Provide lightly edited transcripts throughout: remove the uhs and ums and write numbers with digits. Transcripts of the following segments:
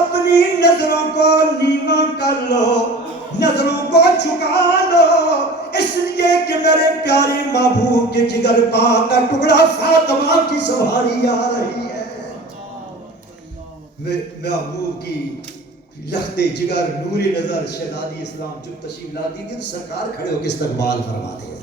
اپنی نظروں کو نیواں کر لو، نظروں کو جھکا لو، اس لیے کہ میرے پیارے محبوب کے جگر پاک کا ٹکڑا فاطمہ کی سواری آ رہی ہے۔ محبوب کی لخت جگر نور نظر شہزادی اسلام جب تشریف لاتی تھی تو سرکار کھڑے ہو کے استقبال فرماتے ہیں۔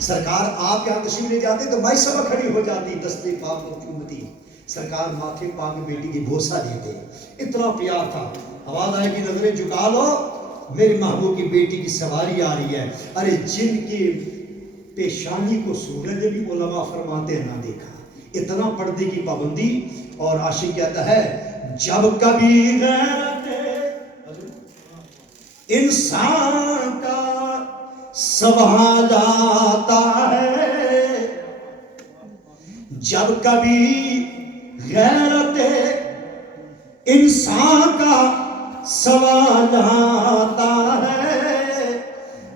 سرکار آپ یہاں تشریف لے جاتے تو مائی صبح کھڑی ہو جاتی، دستے پاک کو چومتی، سرکار ماتھے پاک بیٹی کی بوسہ دیتے، اتنا پیار تھا۔ آواز آئے کہ نظریں جھکا لو، میرے محبوب کی بیٹی کی سواری آ رہی ہے۔ ارے جن کی پیشانی کو سورج بھی علماء فرماتے ہیں نہ دیکھا، اتنا پردے کی پابندی۔ اور عاشق کہتا ہے جب کبھی غیرت انسان کا سوال آتا ہے، جب کبھی غیرت انسان کا سوال آتا ہے،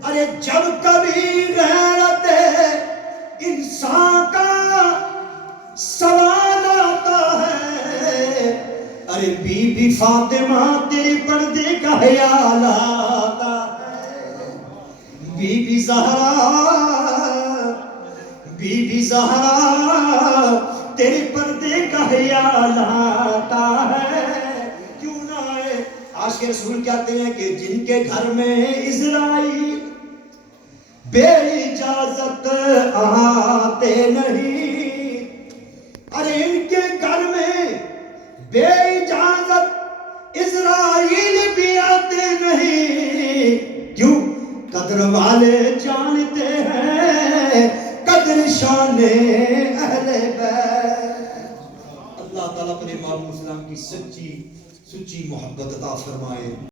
ارے جب کبھی غیرت انسان کا سوال آتا ہے، ارے بی بی فاطمہ تیرے پردے کا خیال آتا ہے، بی بی زہرا، بی بی زہرا تیرے پردے کا خیال آتا ہے۔ کیوں نہ آئے؟ عاشق رسول کہتے ہیں کہ جن کے گھر میں عزرائیل بے اجازت آتے نہیں، ارے ان کے گھر میں بے اجازت عزرائیل بھی آتے نہیں۔ کیوں؟ قدر والے جانتے ہیں قدر شان اہل بیت۔ اللہ تعالیٰ اپنے محبوب اسلام کی سچی محبت عطا فرمائے۔